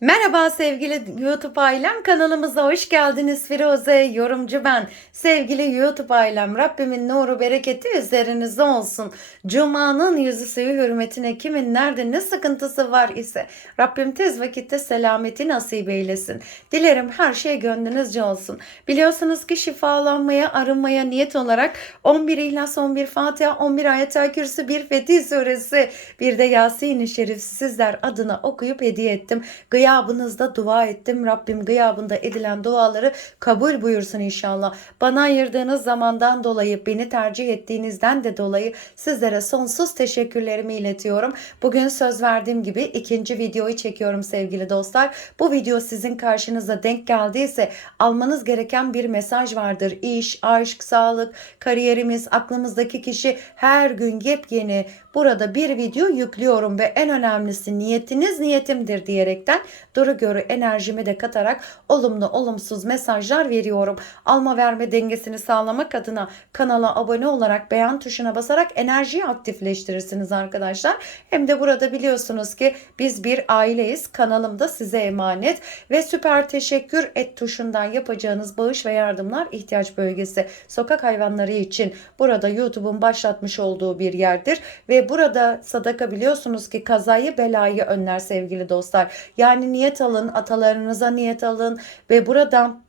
Merhaba sevgili YouTube ailem kanalımıza hoş geldiniz Firuze yorumcu ben. Sevgili YouTube ailem Rabbimin nuru bereketi üzerinizde olsun. Cuma'nın yüzü suyu hürmetine kimin nerede ne sıkıntısı var ise Rabbim tez vakitte selameti nasip eylesin. Dilerim her şey gönlünüzce olsun. Biliyorsunuz ki şifalanmaya arınmaya niyet olarak 11 İhlas 11 Fatiha 11 Ayet-el Kürsü 1 Fetih Suresi bir de Yasin-i Şerif sizler adına okuyup hediye ettim gıyabınızda dua ettim. Rabbim gıyabında edilen duaları kabul buyursun inşallah. Bana ayırdığınız zamandan dolayı, beni tercih ettiğinizden de dolayı sizlere sonsuz teşekkürlerimi iletiyorum. Bugün söz verdiğim gibi ikinci videoyu çekiyorum sevgili dostlar. Bu video sizin karşınıza denk geldiyse almanız gereken bir mesaj vardır. İş, aşk, sağlık, kariyerimiz, aklımızdaki kişi her gün yepyeni burada bir video yüklüyorum ve en önemlisi niyetiniz niyetimdir diyerekten doğru görü enerjimi de katarak olumlu olumsuz mesajlar veriyorum. Alma verme dengesini sağlamak adına kanala abone olarak beğen tuşuna basarak enerjiyi aktifleştirirsiniz arkadaşlar. Hem de burada biliyorsunuz ki biz bir aileyiz. Kanalım da size emanet ve süper teşekkür et tuşundan yapacağınız bağış ve yardımlar ihtiyaç bölgesi sokak hayvanları için burada YouTube'un başlatmış olduğu bir yerdir ve burada sadaka biliyorsunuz ki kazayı belayı önler sevgili dostlar. Yani niyet alın, atalarınıza niyet alın ve burada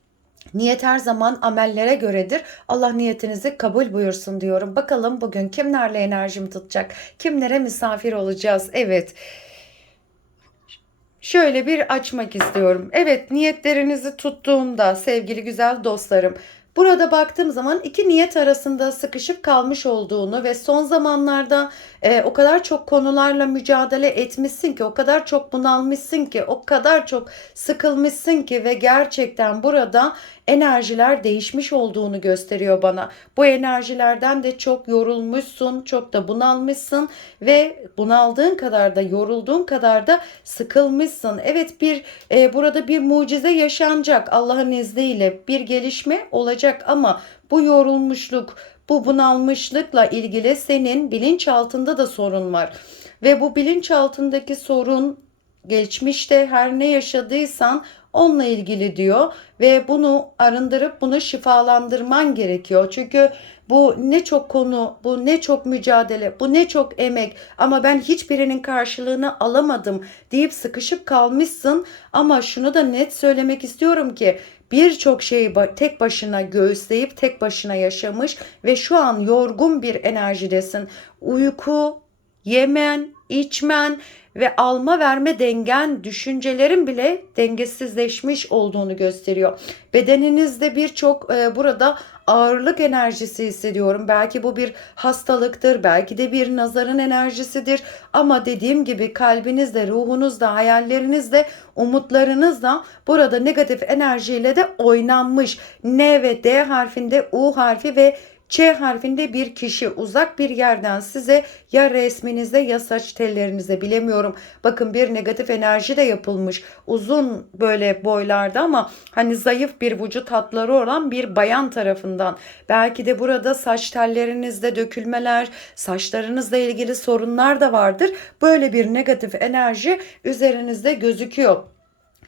Niyet her zaman amellere göredir. Allah niyetinizi kabul buyursun diyorum. Bakalım bugün kimlerle enerjim tutacak? Kimlere misafir olacağız? Evet. Şöyle bir açmak istiyorum. Evet niyetlerinizi tuttuğumda sevgili güzel dostlarım Burada baktığım zaman iki niyet arasında sıkışıp kalmış olduğunu ve son zamanlarda e, o kadar çok konularla mücadele etmişsin ki, o kadar çok bunalmışsın ki, o kadar çok sıkılmışsın ki ve gerçekten burada enerjiler değişmiş olduğunu gösteriyor bana. Bu enerjilerden de çok yorulmuşsun, çok da bunalmışsın ve bunaldığın kadar da yorulduğun kadar da sıkılmışsın. Evet bir e, burada bir mucize yaşanacak Allah'ın izniyle bir gelişme olacak ama bu yorulmuşluk, bu bunalmışlıkla ilgili senin bilinçaltında da sorun var. Ve bu bilinçaltındaki sorun geçmişte her ne yaşadıysan onunla ilgili diyor ve bunu arındırıp bunu şifalandırman gerekiyor. Çünkü bu ne çok konu, bu ne çok mücadele, bu ne çok emek ama ben hiçbirinin karşılığını alamadım deyip sıkışıp kalmışsın. Ama şunu da net söylemek istiyorum ki birçok şeyi tek başına göğüsleyip tek başına yaşamış ve şu an yorgun bir enerjidesin. Uyku, yemen, içmen ve alma verme dengen düşüncelerin bile dengesizleşmiş olduğunu gösteriyor. Bedeninizde birçok e, burada ağırlık enerjisi hissediyorum. Belki bu bir hastalıktır, belki de bir nazarın enerjisidir. Ama dediğim gibi kalbinizde, ruhunuzda, hayallerinizde, umutlarınızda burada negatif enerjiyle de oynanmış. N ve D harfinde U harfi ve Ç harfinde bir kişi uzak bir yerden size ya resminizde ya saç tellerinizde bilemiyorum. Bakın bir negatif enerji de yapılmış. Uzun böyle boylarda ama hani zayıf bir vücut hatları olan bir bayan tarafından. Belki de burada saç tellerinizde dökülmeler, saçlarınızla ilgili sorunlar da vardır. Böyle bir negatif enerji üzerinizde gözüküyor.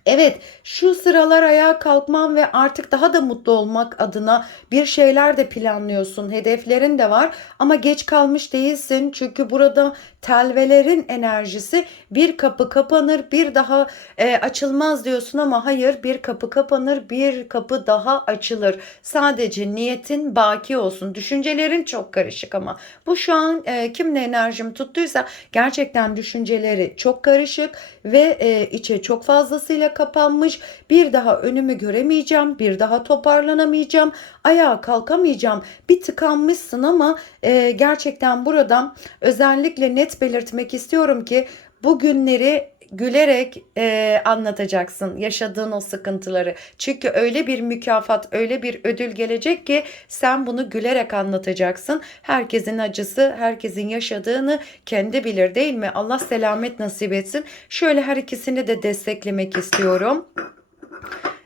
Evet şu sıralar ayağa kalkman ve artık daha da mutlu olmak adına bir şeyler de planlıyorsun. Hedeflerin de var ama geç kalmış değilsin. Çünkü burada telvelerin enerjisi bir kapı kapanır bir daha e, açılmaz diyorsun ama hayır bir kapı kapanır bir kapı daha açılır. Sadece niyetin baki olsun. Düşüncelerin çok karışık ama bu şu an e, kimle enerjim tuttuysa gerçekten düşünceleri çok karışık ve e, içe çok fazlasıyla kapanmış. Bir daha önümü göremeyeceğim, bir daha toparlanamayacağım, ayağa kalkamayacağım. Bir tıkanmışsın ama e, gerçekten buradan özellikle net belirtmek istiyorum ki bu günleri gülerek e, anlatacaksın yaşadığın o sıkıntıları. Çünkü öyle bir mükafat, öyle bir ödül gelecek ki sen bunu gülerek anlatacaksın. Herkesin acısı, herkesin yaşadığını kendi bilir değil mi? Allah selamet nasip etsin. Şöyle her ikisini de desteklemek istiyorum.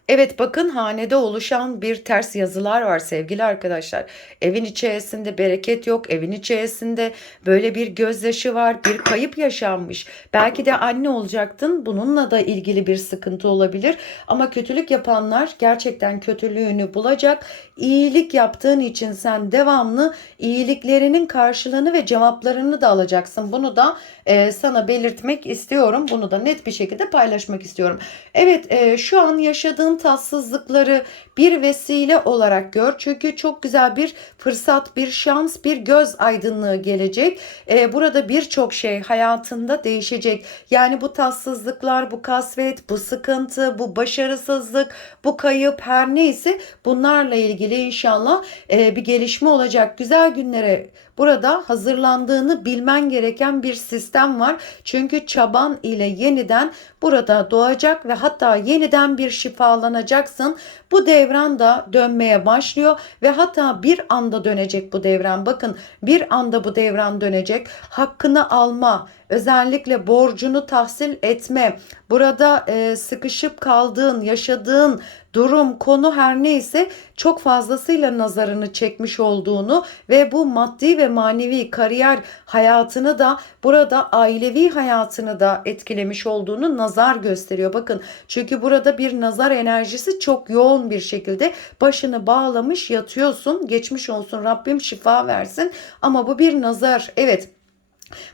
Evet bakın hanede oluşan bir ters yazılar var sevgili arkadaşlar. Evin içerisinde bereket yok. Evin içerisinde böyle bir gözyaşı var. Bir kayıp yaşanmış. Belki de anne olacaktın. Bununla da ilgili bir sıkıntı olabilir. Ama kötülük yapanlar gerçekten kötülüğünü bulacak. İyilik yaptığın için sen devamlı iyiliklerinin karşılığını ve cevaplarını da alacaksın. Bunu da e, sana belirtmek istiyorum. Bunu da net bir şekilde paylaşmak istiyorum. Evet e, şu an yaşadığın tatsızlıkları bir vesile olarak gör. Çünkü çok güzel bir fırsat, bir şans, bir göz aydınlığı gelecek. E, burada birçok şey hayatında değişecek. Yani bu tatsızlıklar, bu kasvet, bu sıkıntı, bu başarısızlık, bu kayıp her neyse bunlarla ilgili inşallah e, bir gelişme olacak. Güzel günlere burada hazırlandığını bilmen gereken bir sistem var. Çünkü çaban ile yeniden burada doğacak ve hatta yeniden bir şifalanacaksın. Bu devran da dönmeye başlıyor ve hatta bir anda dönecek bu devran. Bakın bir anda bu devran dönecek. Hakkını alma, özellikle borcunu tahsil etme, burada e, sıkışıp kaldığın, yaşadığın durum, konu her neyse çok fazlasıyla nazarını çekmiş olduğunu ve bu maddi ve manevi kariyer hayatını da burada ailevi hayatını da etkilemiş olduğunu nazar gösteriyor. Bakın çünkü burada bir nazar enerjisi çok yoğun bir şekilde başını bağlamış yatıyorsun. Geçmiş olsun Rabbim şifa versin ama bu bir nazar. Evet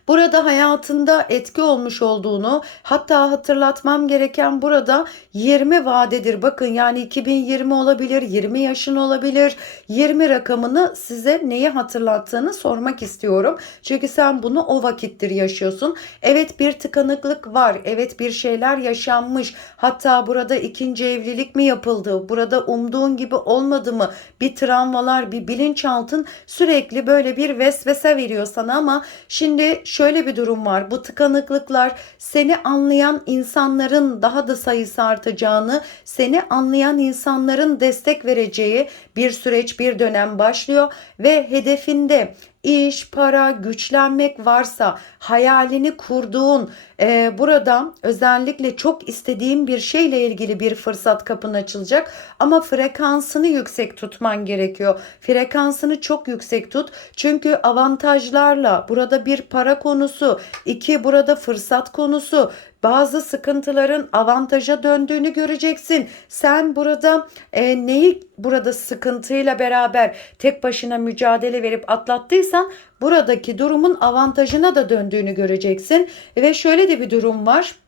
Burada hayatında etki olmuş olduğunu hatta hatırlatmam gereken burada 20 vadedir. Bakın yani 2020 olabilir, 20 yaşın olabilir. 20 rakamını size neyi hatırlattığını sormak istiyorum. Çünkü sen bunu o vakittir yaşıyorsun. Evet bir tıkanıklık var. Evet bir şeyler yaşanmış. Hatta burada ikinci evlilik mi yapıldı? Burada umduğun gibi olmadı mı? Bir travmalar, bir bilinçaltın sürekli böyle bir vesvese veriyor sana ama şimdi şöyle bir durum var. Bu tıkanıklıklar seni anlayan insanların daha da sayısı artacağını, seni anlayan insanların destek vereceği bir süreç, bir dönem başlıyor ve hedefinde iş, para, güçlenmek varsa hayalini kurduğun e, burada özellikle çok istediğin bir şeyle ilgili bir fırsat kapın açılacak ama frekansını yüksek tutman gerekiyor. Frekansını çok yüksek tut çünkü avantajlarla burada bir para konusu, iki burada fırsat konusu, bazı sıkıntıların avantaja döndüğünü göreceksin. Sen burada e, neyi burada sıkıntıyla beraber tek başına mücadele verip atlattıysan buradaki durumun avantajına da döndüğünü göreceksin. Ve şöyle de bir durum var.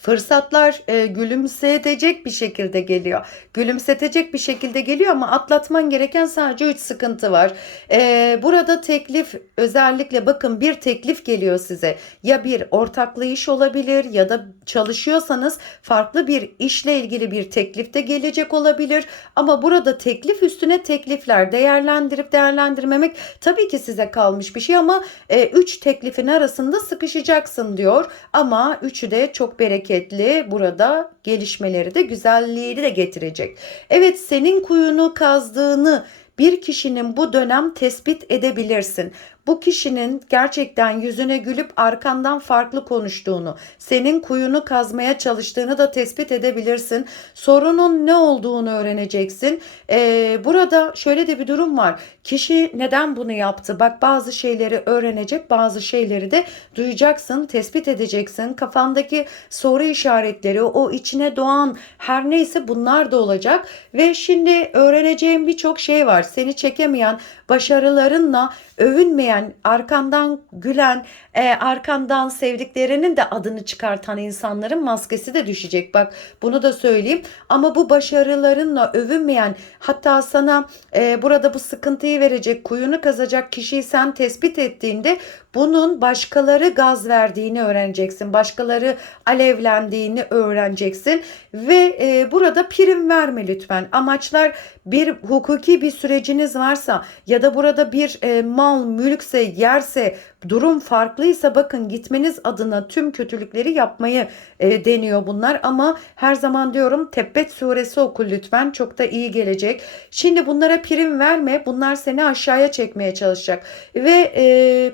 Fırsatlar e, gülümsetecek bir şekilde geliyor. Gülümsetecek bir şekilde geliyor ama atlatman gereken sadece 3 sıkıntı var. E, burada teklif özellikle bakın bir teklif geliyor size. Ya bir ortaklı iş olabilir ya da çalışıyorsanız farklı bir işle ilgili bir teklif de gelecek olabilir. Ama burada teklif üstüne teklifler değerlendirip değerlendirmemek tabii ki size kalmış bir şey ama 3 e, teklifin arasında sıkışacaksın diyor. Ama üçü de çok bereketli bereketli burada gelişmeleri de güzelliğini de getirecek. Evet senin kuyunu kazdığını bir kişinin bu dönem tespit edebilirsin bu kişinin gerçekten yüzüne gülüp arkandan farklı konuştuğunu, senin kuyunu kazmaya çalıştığını da tespit edebilirsin. Sorunun ne olduğunu öğreneceksin. Ee, burada şöyle de bir durum var. Kişi neden bunu yaptı? Bak bazı şeyleri öğrenecek, bazı şeyleri de duyacaksın, tespit edeceksin. Kafandaki soru işaretleri, o içine doğan her neyse bunlar da olacak. Ve şimdi öğreneceğim birçok şey var. Seni çekemeyen, başarılarınla övünmeyen, arkandan gülen, e, arkandan sevdiklerinin de adını çıkartan insanların maskesi de düşecek. Bak bunu da söyleyeyim. Ama bu başarılarınla övünmeyen, hatta sana e, burada bu sıkıntıyı verecek, kuyunu kazacak kişiyi sen tespit ettiğinde bunun başkaları gaz verdiğini öğreneceksin. Başkaları alevlendiğini öğreneceksin ve e, burada prim verme lütfen. Amaçlar bir hukuki bir süreciniz varsa ya da burada bir e, mal, mülkse, yerse durum farklıysa bakın gitmeniz adına tüm kötülükleri yapmayı e, deniyor bunlar ama her zaman diyorum Tebbet suresi oku lütfen çok da iyi gelecek. Şimdi bunlara prim verme bunlar seni aşağıya çekmeye çalışacak ve e,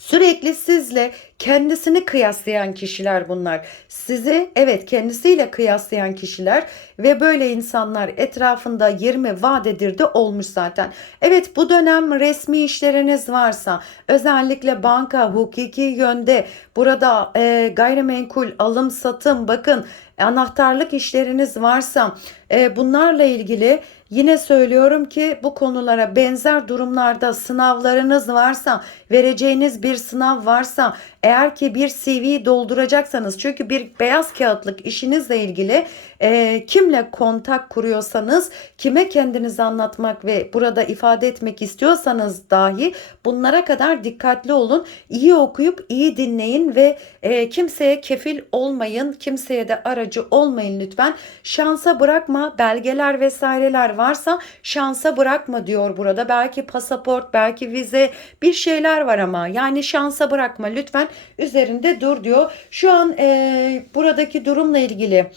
Sürekli sizle kendisini kıyaslayan kişiler bunlar. Sizi evet kendisiyle kıyaslayan kişiler ve böyle insanlar etrafında 20 vadedir de olmuş zaten. Evet bu dönem resmi işleriniz varsa özellikle banka, hukuki yönde burada e, gayrimenkul alım satım bakın anahtarlık işleriniz varsa e, bunlarla ilgili Yine söylüyorum ki bu konulara benzer durumlarda sınavlarınız varsa, vereceğiniz bir sınav varsa, eğer ki bir CV dolduracaksanız çünkü bir beyaz kağıtlık işinizle ilgili e, kimle kontak kuruyorsanız, kime kendinizi anlatmak ve burada ifade etmek istiyorsanız dahi bunlara kadar dikkatli olun. İyi okuyup iyi dinleyin ve e, kimseye kefil olmayın, kimseye de aracı olmayın lütfen. Şansa bırakma, belgeler vesaireler varsa şansa bırakma diyor burada. Belki pasaport, belki vize bir şeyler var ama yani şansa bırakma lütfen üzerinde dur diyor. Şu an e, buradaki durumla ilgili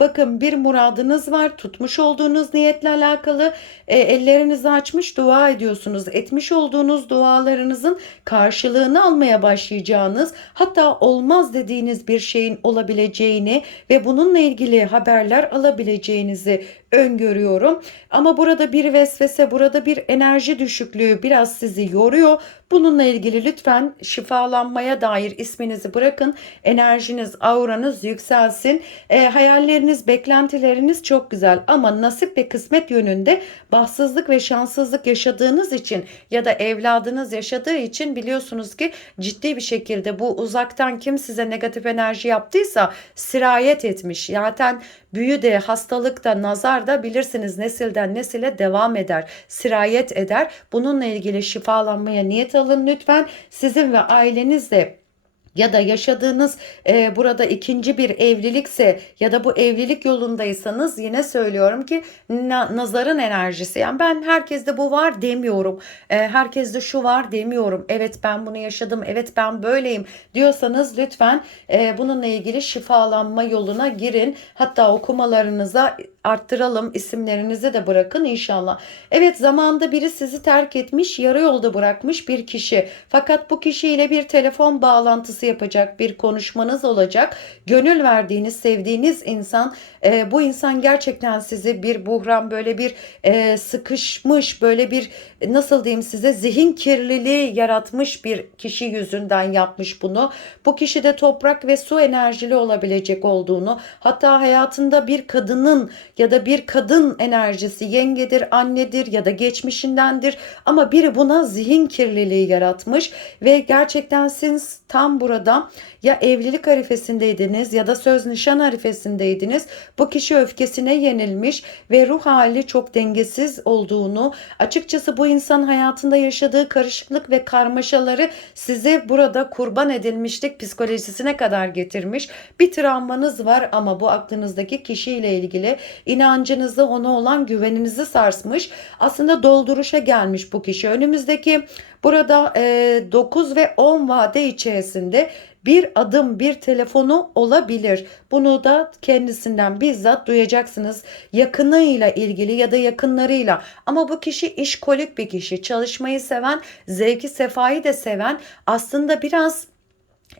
Bakın bir muradınız var, tutmuş olduğunuz niyetle alakalı e, ellerinizi açmış dua ediyorsunuz. Etmiş olduğunuz dualarınızın karşılığını almaya başlayacağınız, hatta olmaz dediğiniz bir şeyin olabileceğini ve bununla ilgili haberler alabileceğinizi öngörüyorum. Ama burada bir vesvese, burada bir enerji düşüklüğü biraz sizi yoruyor. Bununla ilgili lütfen şifalanmaya dair isminizi bırakın. Enerjiniz, auranız yükselsin. E, hayalleriniz, beklentileriniz çok güzel ama nasip ve kısmet yönünde bahtsızlık ve şanssızlık yaşadığınız için ya da evladınız yaşadığı için biliyorsunuz ki ciddi bir şekilde bu uzaktan kim size negatif enerji yaptıysa sirayet etmiş. Zaten büyü de, hastalık da, nazar da bilirsiniz nesilden nesile devam eder, sirayet eder. Bununla ilgili şifalanmaya niyet alın lütfen. Sizin ve aileniz de ya da yaşadığınız e, burada ikinci bir evlilikse ya da bu evlilik yolundaysanız yine söylüyorum ki na, nazarın enerjisi. Yani ben herkeste bu var demiyorum. E, herkeste şu var demiyorum. Evet ben bunu yaşadım. Evet ben böyleyim diyorsanız lütfen e, bununla ilgili şifalanma yoluna girin. Hatta okumalarınıza arttıralım. isimlerinizi de bırakın inşallah. Evet zamanda biri sizi terk etmiş, yarı yolda bırakmış bir kişi. Fakat bu kişiyle bir telefon bağlantısı yapacak, bir konuşmanız olacak. Gönül verdiğiniz, sevdiğiniz insan, e, bu insan gerçekten sizi bir buhran, böyle bir e, sıkışmış, böyle bir nasıl diyeyim size zihin kirliliği yaratmış bir kişi yüzünden yapmış bunu. Bu kişi de toprak ve su enerjili olabilecek olduğunu, hatta hayatında bir kadının ya da bir kadın enerjisi yengedir, annedir ya da geçmişindendir ama biri buna zihin kirliliği yaratmış ve gerçekten siz tam burada ya evlilik arifesindeydiniz ya da söz nişan arifesindeydiniz. Bu kişi öfkesine yenilmiş ve ruh hali çok dengesiz olduğunu, açıkçası bu insan hayatında yaşadığı karışıklık ve karmaşaları size burada kurban edilmişlik psikolojisine kadar getirmiş. Bir travmanız var ama bu aklınızdaki kişiyle ilgili inancınızı, ona olan güveninizi sarsmış. Aslında dolduruşa gelmiş bu kişi. Önümüzdeki burada e, 9 ve 10 vade içerisinde bir adım bir telefonu olabilir. Bunu da kendisinden bizzat duyacaksınız. Yakınıyla ilgili ya da yakınlarıyla. Ama bu kişi işkolik bir kişi. Çalışmayı seven, zevki sefayı da seven aslında biraz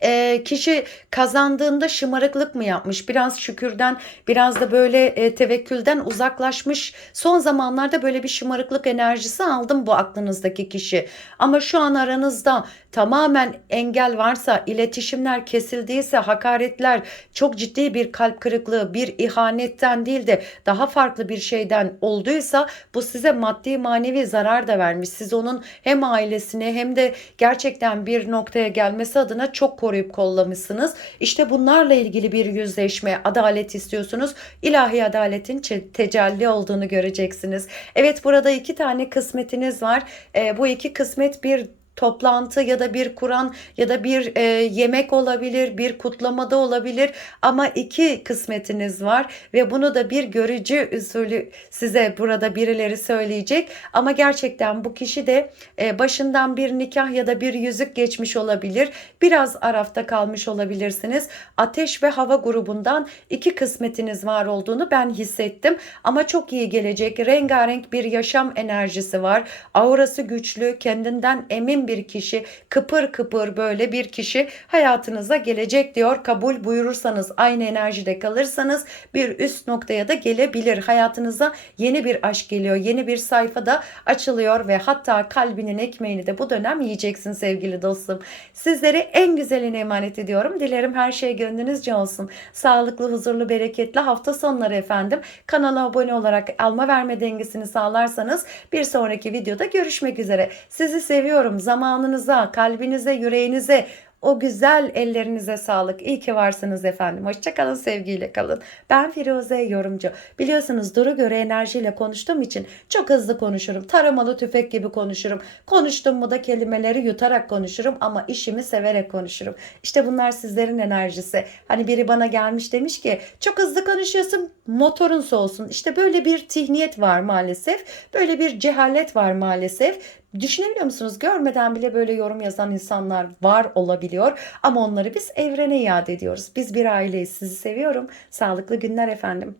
e, kişi kazandığında şımarıklık mı yapmış? Biraz şükürden, biraz da böyle e, tevekkülden uzaklaşmış. Son zamanlarda böyle bir şımarıklık enerjisi aldım bu aklınızdaki kişi. Ama şu an aranızda tamamen engel varsa, iletişimler kesildiyse, hakaretler, çok ciddi bir kalp kırıklığı, bir ihanetten değil de daha farklı bir şeyden olduysa bu size maddi manevi zarar da vermiş. Siz onun hem ailesine hem de gerçekten bir noktaya gelmesi adına çok koruyup kollamışsınız. İşte bunlarla ilgili bir yüzleşme, adalet istiyorsunuz. İlahi adaletin tecelli olduğunu göreceksiniz. Evet burada iki tane kısmetiniz var. E, bu iki kısmet bir toplantı ya da bir Kur'an ya da bir e, yemek olabilir, bir kutlamada olabilir ama iki kısmetiniz var ve bunu da bir görücü usulü size burada birileri söyleyecek ama gerçekten bu kişi de e, başından bir nikah ya da bir yüzük geçmiş olabilir. Biraz arafta kalmış olabilirsiniz. Ateş ve hava grubundan iki kısmetiniz var olduğunu ben hissettim ama çok iyi gelecek. Rengarenk bir yaşam enerjisi var. Aurası güçlü, kendinden emin bir kişi, kıpır kıpır böyle bir kişi hayatınıza gelecek diyor. Kabul buyurursanız, aynı enerjide kalırsanız bir üst noktaya da gelebilir. Hayatınıza yeni bir aşk geliyor, yeni bir sayfa da açılıyor ve hatta kalbinin ekmeğini de bu dönem yiyeceksin sevgili dostum. Sizleri en güzeline emanet ediyorum. Dilerim her şey gönlünüzce olsun. Sağlıklı, huzurlu, bereketli hafta sonları efendim. Kanala abone olarak alma verme dengesini sağlarsanız bir sonraki videoda görüşmek üzere. Sizi seviyorum. Zamanınıza, kalbinize, yüreğinize, o güzel ellerinize sağlık. İyi ki varsınız efendim. Hoşçakalın, sevgiyle kalın. Ben Firuze Yorumcu. Biliyorsunuz duru göre enerjiyle konuştuğum için çok hızlı konuşurum. Taramalı tüfek gibi konuşurum. Konuştum mu da kelimeleri yutarak konuşurum ama işimi severek konuşurum. İşte bunlar sizlerin enerjisi. Hani biri bana gelmiş demiş ki çok hızlı konuşuyorsun motorun soğusun. İşte böyle bir tihniyet var maalesef. Böyle bir cehalet var maalesef. Düşünebiliyor musunuz? Görmeden bile böyle yorum yazan insanlar var olabiliyor. Ama onları biz evrene iade ediyoruz. Biz bir aileyiz. Sizi seviyorum. Sağlıklı günler efendim.